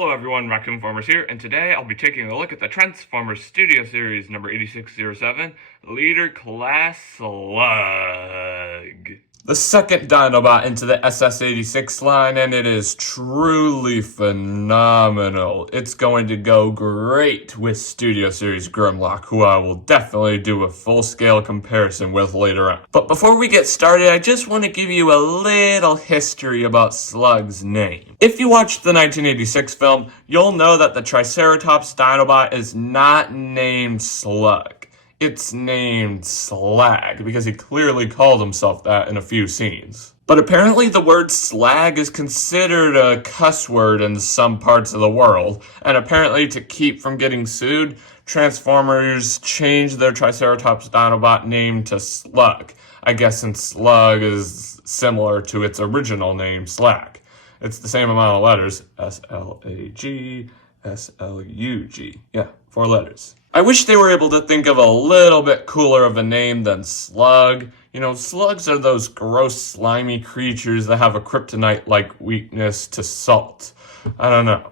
Hello everyone, Raccoon-Formers here, and today I'll be taking a look at the Transformers Studio Series number 8607, Leader Class Slug. The second Dinobot into the SS-86 line, and it is truly phenomenal. It's going to go great with Studio Series Grimlock, who I will definitely do a full-scale comparison with later on. But before we get started, I just want to give you a little history about Slug's name. If you watched the 1986 film, you'll know that the Triceratops Dinobot is not named Slug. It's named Slag, because he clearly called himself that in a few scenes. But apparently the word slag is considered a cuss word in some parts of the world, and apparently to keep from getting sued, Transformers changed their Triceratops Dinobot name to Slug. I guess since Slug is similar to its original name, Slag. It's the same amount of letters, S-L-A-G, S-L-U-G. Yeah, 4 letters. I wish they were able to think of a little bit cooler of a name than Slug. You know, slugs are those gross, slimy creatures that have a kryptonite-like weakness to salt. I don't know.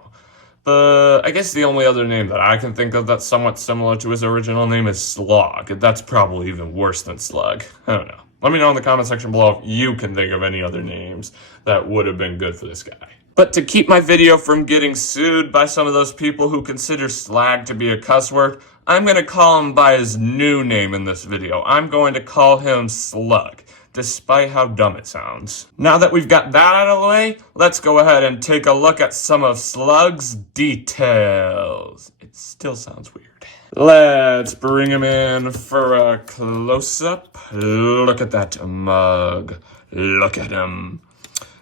But I guess the only other name that I can think of that's somewhat similar to his original name is Slog. That's probably even worse than Slug. I don't know. Let me know in the comment section below if you can think of any other names that would have been good for this guy. But to keep my video from getting sued by some of those people who consider slag to be a cuss word, I'm going to call him by his new name in this video. I'm going to call him Slug, despite how dumb it sounds. Now that we've got that out of the way, let's go ahead and take a look at some of Slug's details. It still sounds weird. Let's bring him in for a close-up. Look at that mug. Look at him.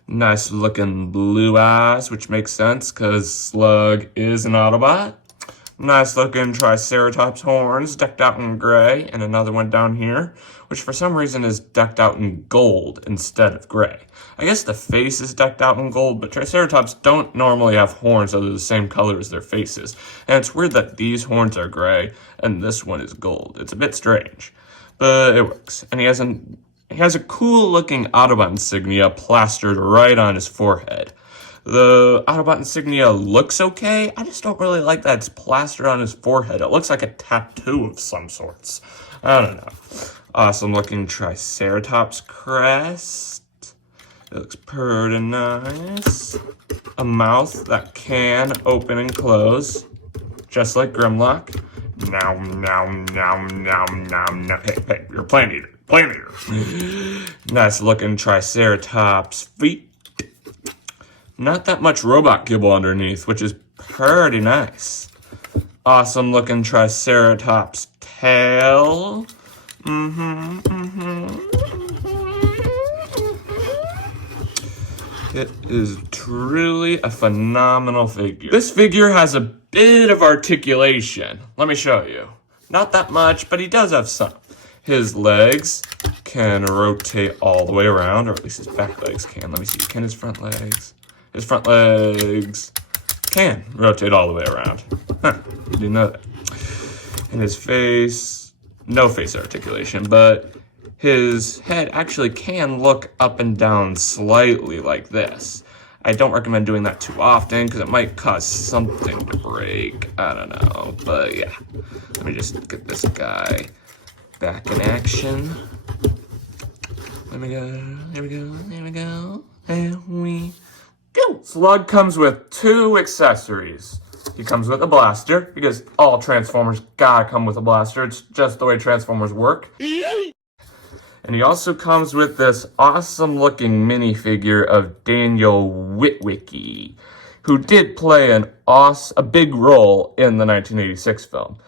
Nice looking blue eyes, which makes sense because Slug is an Autobot. Nice looking Triceratops horns decked out in gray, and another one down here, which for some reason is decked out in gold instead of gray. I guess the face is decked out in gold, but Triceratops don't normally have horns that are the same color as their faces. And it's weird that these horns are gray and this one is gold. It's a bit strange, but it works. And he has a cool looking Autobot insignia plastered right on his forehead. The Autobot insignia looks okay. I just don't really like that it's plastered on his forehead. It looks like a tattoo of some sorts. I don't know. Awesome looking Triceratops crest. It looks pretty nice. A mouth that can open and close, just like Grimlock. Now, now. Hey, you're a plant eater. Plant eater. Nice looking Triceratops feet. Not that much robot gibble underneath, which is pretty nice. Awesome looking Triceratops tail. It is truly a phenomenal figure. This figure has a bit of articulation. Let me show you. Not that much, but he does have some. His legs can rotate all the way around, or at least his back legs can. Let me see. Can his front legs? His front legs can rotate all the way around. Huh, didn't know that. And his face, no face articulation, but his head actually can look up and down slightly like this. I don't recommend doing that too often because it might cause something to break. I don't know, but yeah. Let me just get this guy back in action. There we go, there we go, there we go, there we go. Slug comes with 2 accessories. He comes with a blaster, because all Transformers gotta come with a blaster. It's just the way Transformers work. And he also comes with this awesome looking minifigure of Daniel Witwicky, who did play a big role in the 1986 film.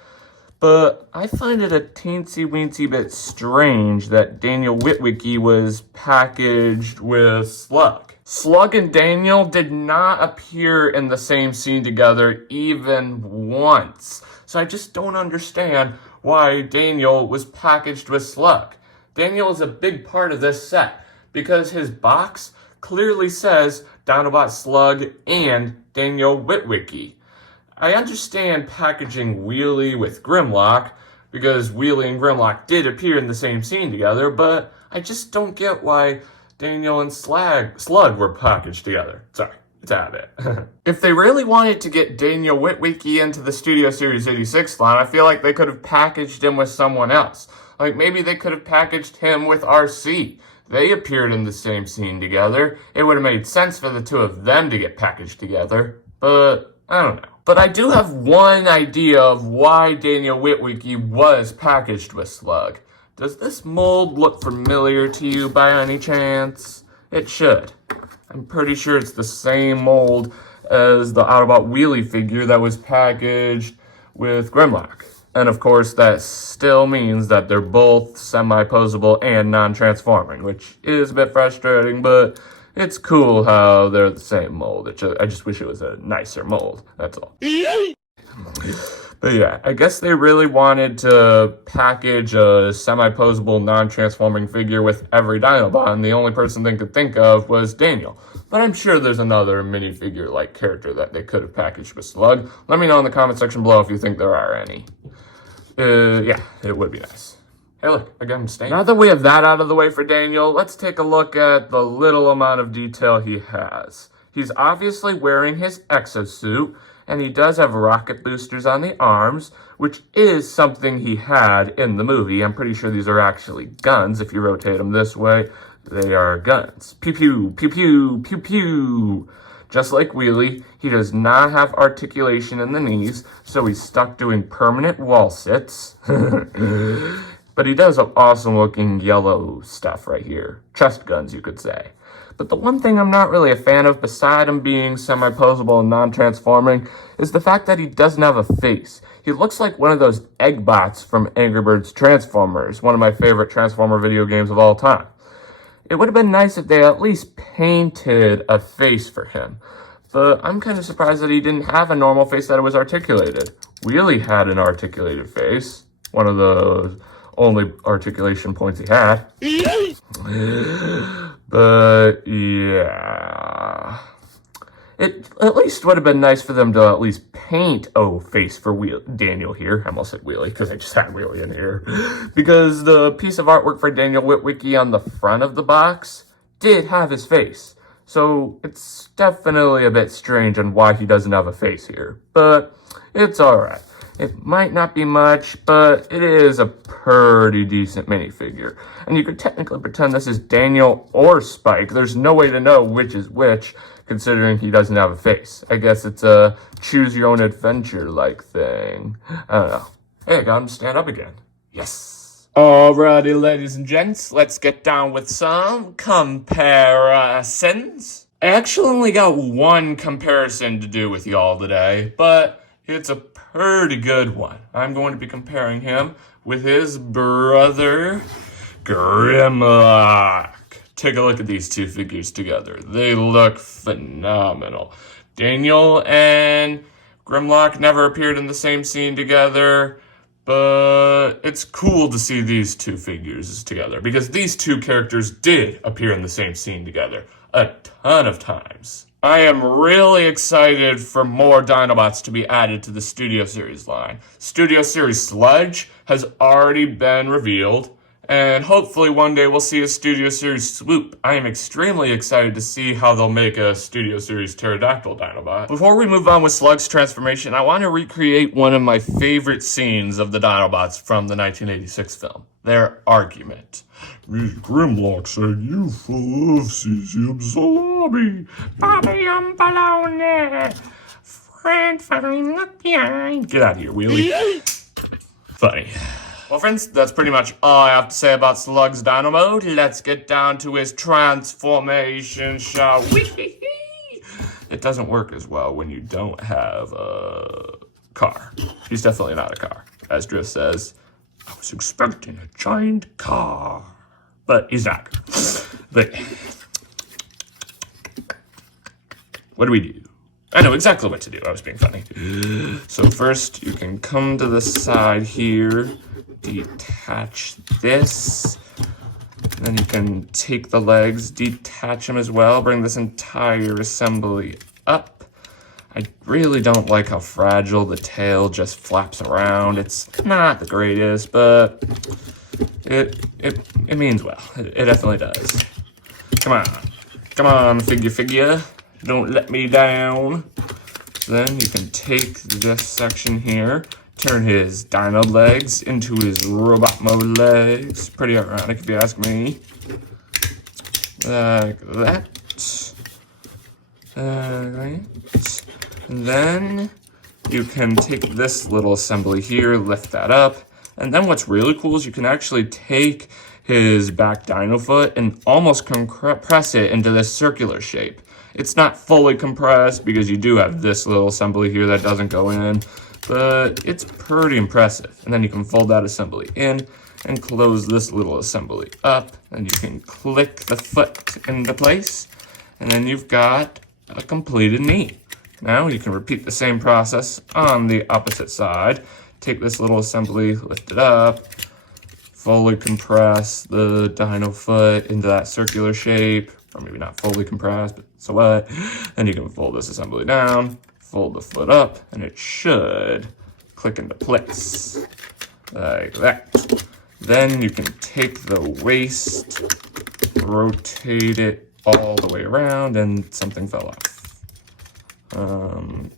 But I find it a teensy-weensy bit strange that Daniel Witwicky was packaged with Slug. Slug and Daniel did not appear in the same scene together even once. So I just don't understand why Daniel was packaged with Slug. Daniel is a big part of this set because his box clearly says Dinobot Slug and Daniel Witwicky. I understand packaging Wheelie with Grimlock because Wheelie and Grimlock did appear in the same scene together, but I just don't get why Daniel and Slug were packaged together. Sorry, at it. If they really wanted to get Daniel Witwicky into the Studio Series 86 line, I feel like they could have packaged him with someone else. Like maybe they could have packaged him with RC. They appeared in the same scene together. It would have made sense for the two of them to get packaged together, but I don't know. But I do have one idea of why Daniel Witwicky was packaged with Slug. Does this mold look familiar to you by any chance? It should. I'm pretty sure it's the same mold as the Autobot Wheelie figure that was packaged with Grimlock. And of course, that still means that they're both semi-posable and non-transforming, which is a bit frustrating, but it's cool how they're the same mold. I just wish it was a nicer mold, that's all. But yeah, I guess they really wanted to package a semi-posable, non-transforming figure with every Dinobot, and the only person they could think of was Daniel. But I'm sure there's another minifigure-like character that they could have packaged with Slug. Let me know in the comment section below if you think there are any. Yeah, it would be nice. Hey look, I got him stained. Now that we have that out of the way for Daniel, let's take a look at the little amount of detail he has. He's obviously wearing his exosuit, and he does have rocket boosters on the arms, which is something he had in the movie. I'm pretty sure these are actually guns. If you rotate them this way, they are guns. Pew pew, pew pew, pew pew. Just like Wheelie, he does not have articulation in the knees, so he's stuck doing permanent wall sits. But he does have awesome looking yellow stuff right here. Chest guns, you could say. But the one thing I'm not really a fan of, beside him being semi-posable and non-transforming, is the fact that he doesn't have a face. He looks like one of those egg bots from Angry Birds Transformers, one of my favorite Transformer video games of all time. It would have been nice if they at least painted a face for him. But I'm kind of surprised that he didn't have a normal face that was articulated. Wheelie had an articulated face. One of the only articulation points he had. But yeah, it at least would have been nice for them to at least paint a face for Daniel here. I almost said Wheelie because I just had Wheelie in here. Because the piece of artwork for Daniel Witwicky on the front of the box did have his face. So it's definitely a bit strange on why he doesn't have a face here. But it's alright. It might not be much, but it is a pretty decent minifigure. And you could technically pretend this is Daniel or Spike. There's no way to know which is which, considering he doesn't have a face. I guess it's a choose-your-own-adventure-like thing. I don't know. Hey, I got him to stand up again. Yes. Alrighty, ladies and gents, let's get down with some comparisons. I actually only got one comparison to do with y'all today, but it's a pretty good one. I'm going to be comparing him with his brother, Grimlock. Take a look at these two figures together. They look phenomenal. Daniel and Grimlock never appeared in the same scene together, but it's cool to see these two figures together because these two characters did appear in the same scene together a ton of times. I am really excited for more Dinobots to be added to the Studio Series line. Studio Series Sludge has already been revealed, and hopefully one day we'll see a Studio Series Swoop. I am extremely excited to see how they'll make a Studio Series Pterodactyl Dinobot. Before we move on with Slug's transformation, I want to recreate one of my favorite scenes of the Dinobots from the 1986 film. Their argument. Grimlock said, "You full of cesium salami. Bobby baloney. Friend, fine, look behind." Get out of here, Wheelie. Funny. Well, friends, that's pretty much all I have to say about Slug's Dino Mode. Let's get down to his transformation, shall we? It doesn't work as well when you don't have a car. He's definitely not a car. As Drift says, I was expecting a giant car. But he's not. But what do we do? I know exactly what to do. I was being funny. So first, you can come to the side here, detach this, and then you can take the legs, detach them as well, bring this entire assembly up. I really don't like how fragile the tail just flaps around. It's not the greatest, but it means well. It definitely does. Come on, figure. Don't let me down. Then you can take this section here, turn his dino legs into his robot mode legs. Pretty ironic if you ask me. Like that. And then you can take this little assembly here, lift that up. And then what's really cool is you can actually take his back dino foot and almost compress it into this circular shape. It's not fully compressed because you do have this little assembly here that doesn't go in, but it's pretty impressive. And then you can fold that assembly in and close this little assembly up, and you can click the foot into place, and then you've got a completed knee. Now you can repeat the same process on the opposite side. Take this little assembly, lift it up, fully compress the dino foot into that circular shape, or maybe not fully compressed, but so what? Then you can fold this assembly down, fold the foot up, and it should click into place, like that. Then you can take the waist, rotate it all the way around, and something fell off.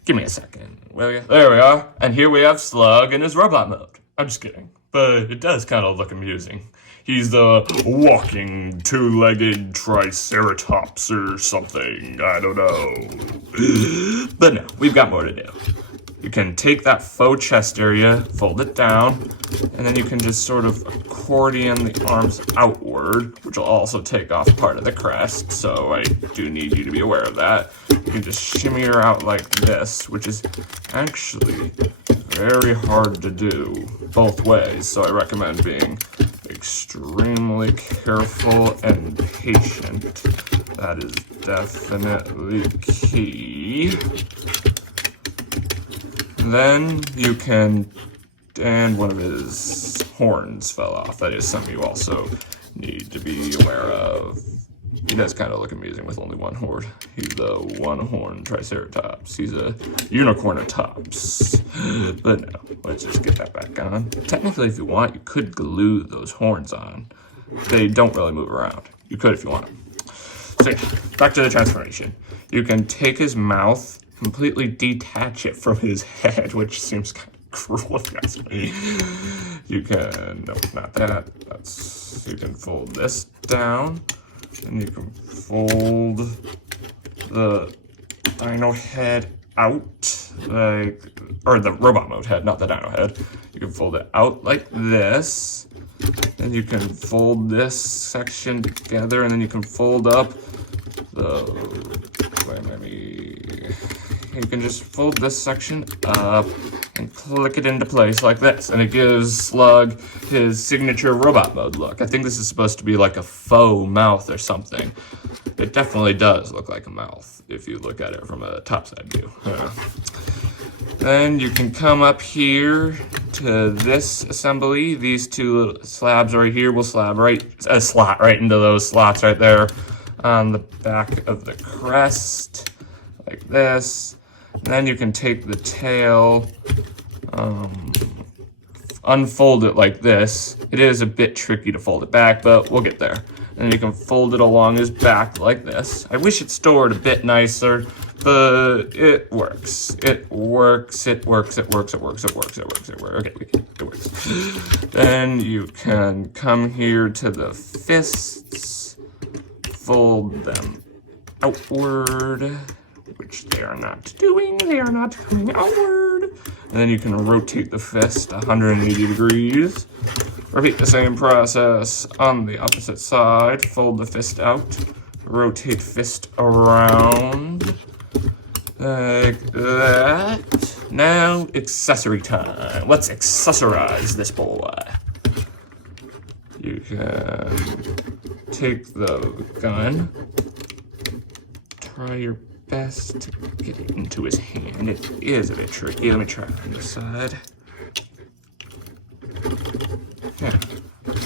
Give me a second, will you? There we are, and here we have Slug in his robot mode. I'm just kidding, but it does kind of look amusing. He's the walking two-legged triceratops or something, I don't know. But no, we've got more to do. You can take that faux chest area, fold it down, and then you can just sort of accordion the arms outward, which will also take off part of the crest, so I do need you to be aware of that. You can just shimmy her out like this, which is actually very hard to do both ways, so I recommend being extremely careful and patient. That is definitely key. Then you can, and one of his horns fell off. That is something you also need to be aware of. He does kind of look amusing with only one horn. He's the one-horn triceratops. He's a unicorn of tops. But no, let's just get that back on. Technically, if you want, you could glue those horns on. They don't really move around. You could if you want. So yeah, back to the transformation. You can take his mouth, completely detach it from his head, which seems kind of cruel if you ask me. You can, no, not that. You can fold this down, and you can fold the dino head out, like, or the robot mode head, not the dino head. You can fold it out like this. Then you can fold this section together, and then you can fold up you can just fold this section up and click it into place like this, and it gives Slug his signature robot mode look. I think this is supposed to be like a faux mouth or something. It definitely does look like a mouth if you look at it from a topside view. Then you can come up here to this assembly. These two little slabs right here will slot right into those slots right there on the back of the crest, like this. And then you can take the tail, unfold it like this. It is a bit tricky to fold it back, but we'll get there. And you can fold it along his back like this. I wish it stored a bit nicer, but it works. It works. Okay, it works. Then you can come here to the fists, fold them outward, which they are not doing. They are not coming outward. And then you can rotate the fist 180 degrees. Repeat the same process on the opposite side. Fold the fist out. Rotate fist around. Like that. Now, accessory time. Let's accessorize this boy. You can take the gun. Try your best to get it into his hand. It is a bit tricky. Let me try on this side. Yeah.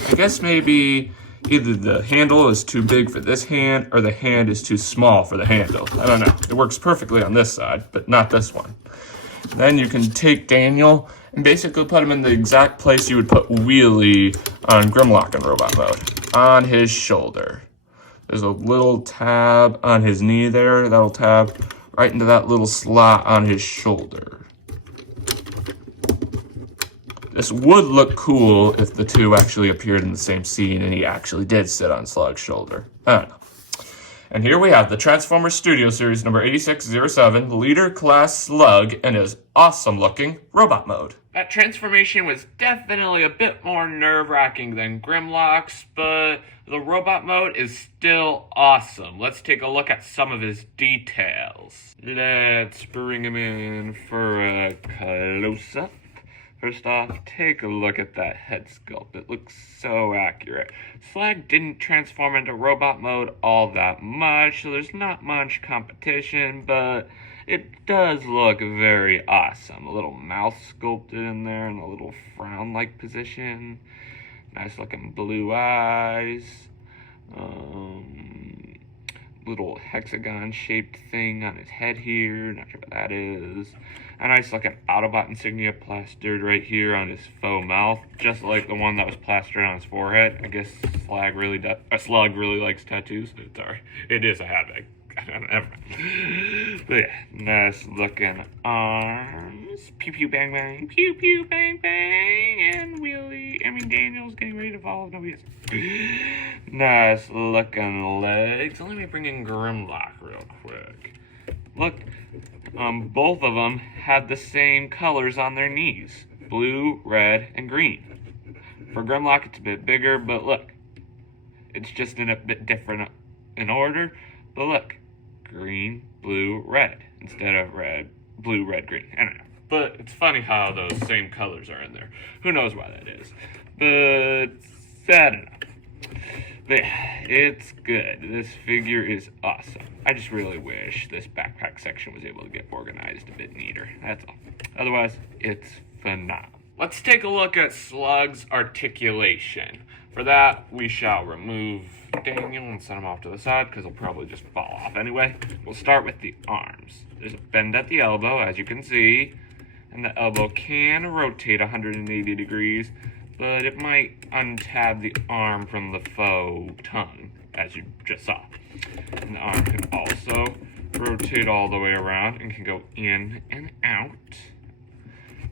I guess maybe either the handle is too big for this hand or the hand is too small for the handle. I don't know. It works perfectly on this side, but not this one. Then you can take Daniel and basically put him in the exact place you would put Wheelie on Grimlock in robot mode, on his shoulder. There's a little tab on his knee there. That'll tab right into that little slot on his shoulder. This would look cool if the two actually appeared in the same scene and he actually did sit on Slug's shoulder. I don't know. And here we have the Transformers Studio Series number 8607, Leader Class Slug in his awesome-looking robot mode. That transformation was definitely a bit more nerve-wracking than Grimlock's, but the robot mode is still awesome. Let's take a look at some of his details. Let's bring him in for a close-up. First off, take a look at that head sculpt. It looks so accurate. Slug didn't transform into robot mode all that much, so there's not much competition, but it does look very awesome. A little mouth sculpted in there in a little frown-like position. Nice looking blue eyes. Little hexagon-shaped thing on his head here. Not sure what that is. A nice looking Autobot insignia plastered right here on his faux mouth, just like the one that was plastered on his forehead. I guess Slug really likes tattoos. Sorry, it is a habit. But yeah, nice looking arms. Pew pew bang bang, pew pew bang bang, and Daniel's getting ready to fall. No, he isn't. Nice looking legs. Let me bring in Grimlock real quick. Look, both of them have the same colors on their knees. Blue, red, and green. For Grimlock, it's a bit bigger, but look. It's just in a bit different in order. But look, green, blue, red, instead of red, blue, red, green. I don't know. But it's funny how those same colors are in there. Who knows why that is. But I don't know. But it's good. This figure is awesome. I just really wish this backpack section was able to get organized a bit neater. That's all. Otherwise, it's phenomenal. Let's take a look at Slug's articulation. For that, we shall remove Daniel and set him off to the side because he'll probably just fall off anyway. We'll start with the arms. There's a bend at the elbow, as you can see, and the elbow can rotate 180 degrees, but it might untab the arm from the faux tongue, as you just saw. And the arm can also rotate all the way around and can go in and out.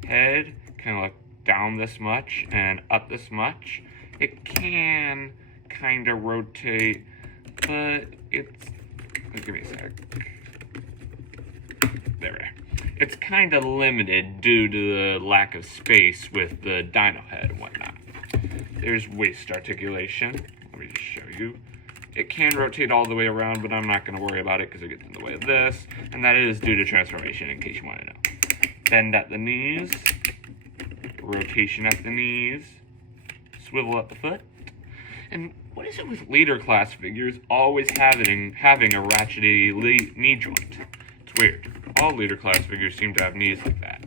Head can look down this much and up this much. It can kind of rotate, but it's... Give me a sec. There we are. It's kind of limited due to the lack of space with the dino head and whatnot. There's waist articulation. Let me just show you. It can rotate all the way around, but I'm not going to worry about it because it gets in the way of this. And that is due to transformation, in case you want to know. Bend at the knees. Rotation at the knees. Swivel at the foot. And what is it with leader class figures always having a ratchety knee joint? It's weird. All leader class figures seem to have knees like that.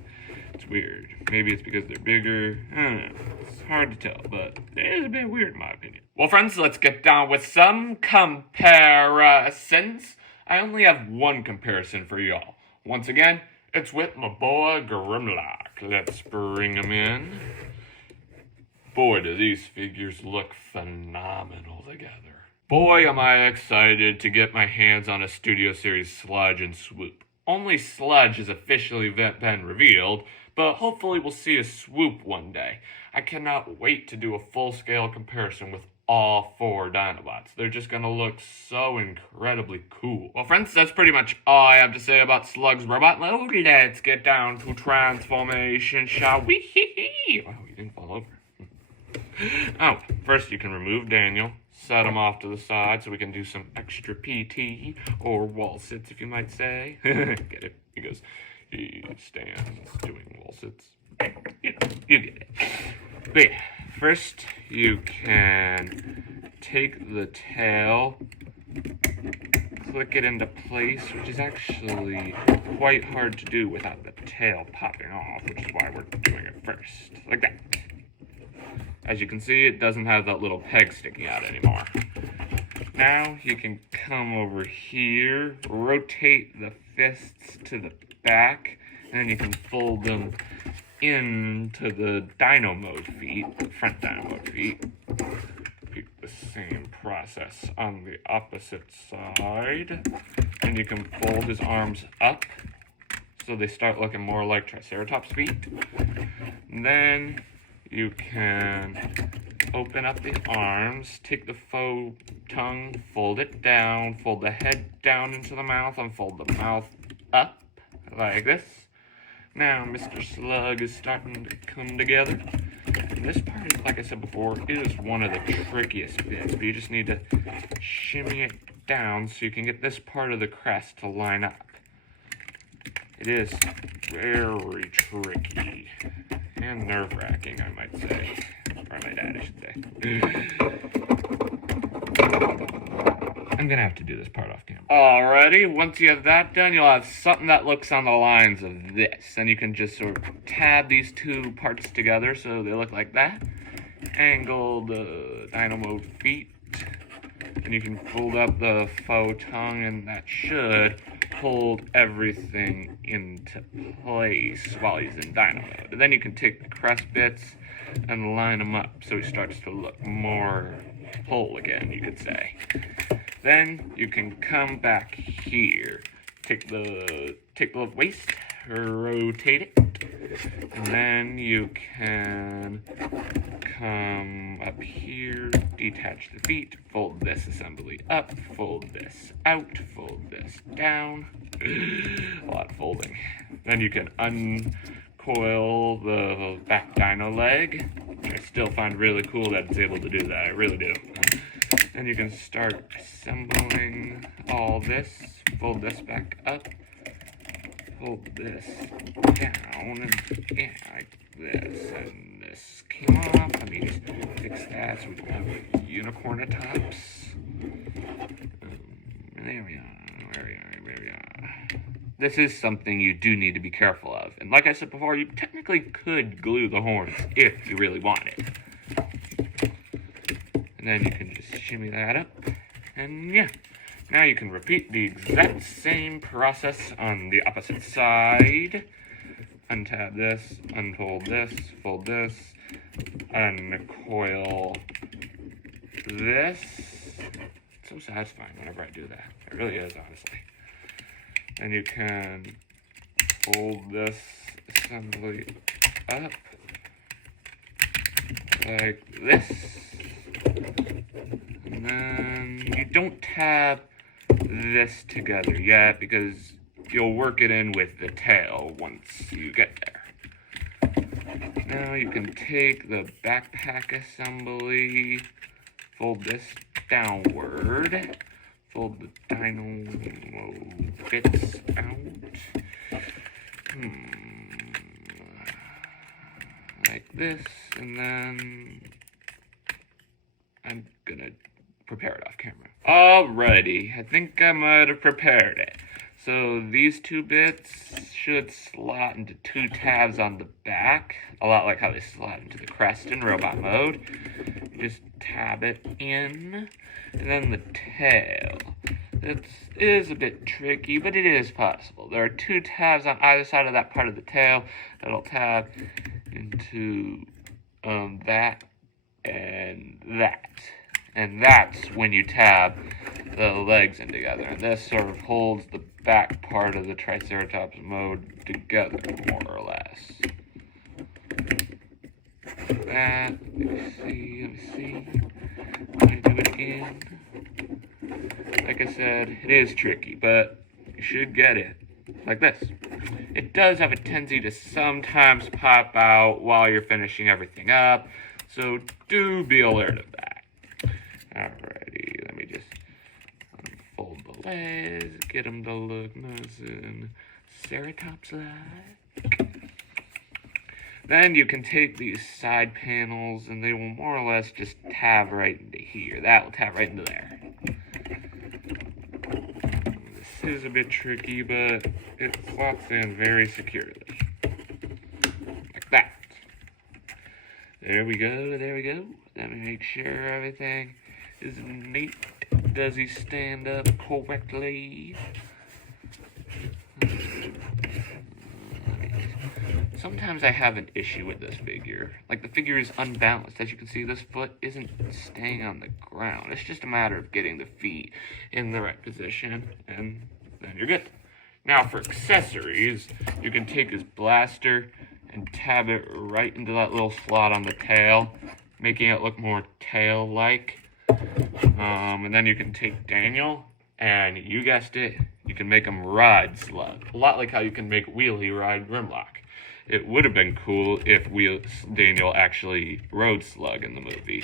It's weird. Maybe it's because they're bigger. I don't know. It's hard to tell, but it is a bit weird in my opinion. Well, friends, let's get down with some comparisons. I only have one comparison for y'all. Once again, it's with my boy Grimlock. Let's bring him in. Boy, do these figures look phenomenal together. Boy, am I excited to get my hands on a Studio Series Sludge and Swoop. Only Sludge has officially been revealed, but hopefully we'll see a Swoop one day. I cannot wait to do a full-scale comparison with all 4 Dinobots. They're just gonna look so incredibly cool. Well, friends, that's pretty much all I have to say about Slug's robot mode. Let's get down to transformation, shall we? Oh, you didn't fall over. Oh, first you can remove Daniel, set him off to the side so we can do some extra PT, or wall sits if you might say. Get it? Because he stands doing wall sits. You get it. But yeah, first you can take the tail, click it into place, which is actually quite hard to do without the tail popping off, which is why we're doing it first. Like that. As you can see, it doesn't have that little peg sticking out anymore. Now you can come over here, rotate the fists to the back, and then you can fold them into the dino mode feet, the front dino mode feet. Keep this same process on the opposite side. And you can fold his arms up so they start looking more like Triceratops feet. And then you can open up the arms, take the faux tongue, fold it down, fold the head down into the mouth, and fold the mouth up like this. Now Mr. Slug is starting to come together. And this part, like I said before, is one of the trickiest bits, but you just need to shimmy it down so you can get this part of the crest to line up. It is very tricky and nerve-wracking, I might say. Or I might add, I should say. I'm gonna have to do this part off camera. Alrighty, once you have that done, you'll have something that looks on the lines of this. And you can just sort of tab these two parts together so they look like that. Angle the Dinobot feet. And you can fold up the faux tongue, and that should hold everything into place while he's in Dino mode. And then you can take the crest bits and line them up so he starts to look more whole again, you could say. Then you can come back here, take the waist, rotate it, and then you can come up here, detach the feet, fold this assembly up, fold this out, fold this down. A lot of folding. Then you can uncoil the back dino leg, which I still find really cool that it's able to do that. I really do. Then you can start assembling all this, fold this back up, fold this down, and yeah, like this, and this came off. Let me just fix that so we can have a unicorn tops. There we are. This is something you do need to be careful of. And like I said before, you technically could glue the horns if you really wanted. And then you can just shimmy that up. And yeah, now you can repeat the exact same process on the opposite side. Untab this, unfold this, fold this, uncoil this. It's so satisfying whenever I do that. It really is, honestly. And you can fold this assembly up like this. And then you don't tab this together yet because you'll work it in with the tail once you get there. Now you can take the backpack assembly, fold this downward, fold the dino bits out, like this, and then I'm gonna prepare it off camera. Alrighty, I think I might have prepared it. So these two bits should slot into two tabs on the back, a lot like how they slot into the crest in robot mode. You just tab it in, and then the tail. It is a bit tricky, but it is possible. There are two tabs on either side of that part of the tail that'll tab into that and that. And that's when you tab the legs in together. And this sort of holds the back part of the Triceratops mode together, more or less. That, let me see. Let me do it again. Like I said, it is tricky, but you should get it. Like this. It does have a tendency to sometimes pop out while you're finishing everything up, so do be alert of that. Alrighty, let me just unfold the legs, get them to look nice and Ceratops-like. Then you can take these side panels and they will more or less just tab right into here. That will tab right into there. This is a bit tricky, but it slots in very securely. Like that. There we go. Let me make sure everything is neat. Does he stand up correctly? sometimes I have an issue with this figure. Like, the figure is unbalanced. As you can see, this foot isn't staying on the ground. It's just a matter of getting the feet in the right position, and then you're good. Now, for accessories, you can take his blaster and tab it right into that little slot on the tail, making it look more tail-like. And then you can take Daniel, and you guessed it, you can make him ride Slug. A lot like how you can make Wheelie ride Grimlock. It would have been cool if Daniel actually rode Slug in the movie.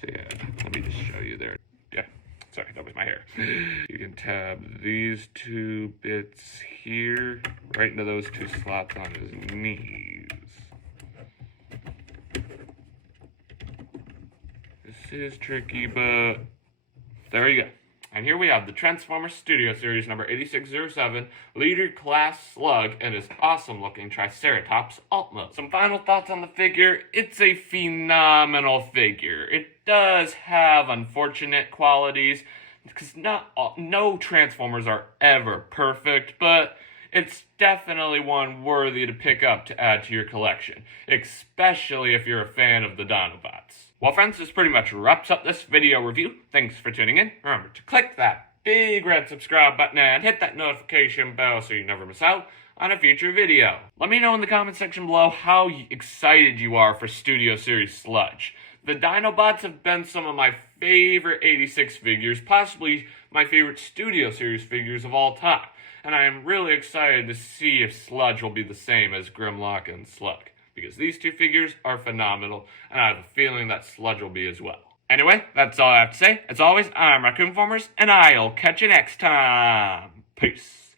So yeah, let me just show you there. Yeah, sorry, that was my hair. You can tab these two bits here, right into those two slots on his knees. This is tricky, but there you go. And here we have the Transformers Studio Series number 8607, Leader Class Slug, and his awesome-looking Triceratops alt mode. Some final thoughts on the figure. It's a phenomenal figure. It does have unfortunate qualities, because no Transformers are ever perfect, but it's definitely one worthy to pick up to add to your collection, especially if you're a fan of the Dinobots. Well, friends, this pretty much wraps up this video review. Thanks for tuning in. Remember to click that big red subscribe button and hit that notification bell so you never miss out on a future video. Let me know in the comment section below how excited you are for Studio Series Sludge. The Dinobots have been some of my favorite 86 figures, possibly my favorite Studio Series figures of all time. And I am really excited to see if Sludge will be the same as Grimlock and Slug, because these two figures are phenomenal, and I have a feeling that Sludge will be as well. Anyway, that's all I have to say. As always, I'm Raccoon-Formers, and I'll catch you next time. Peace.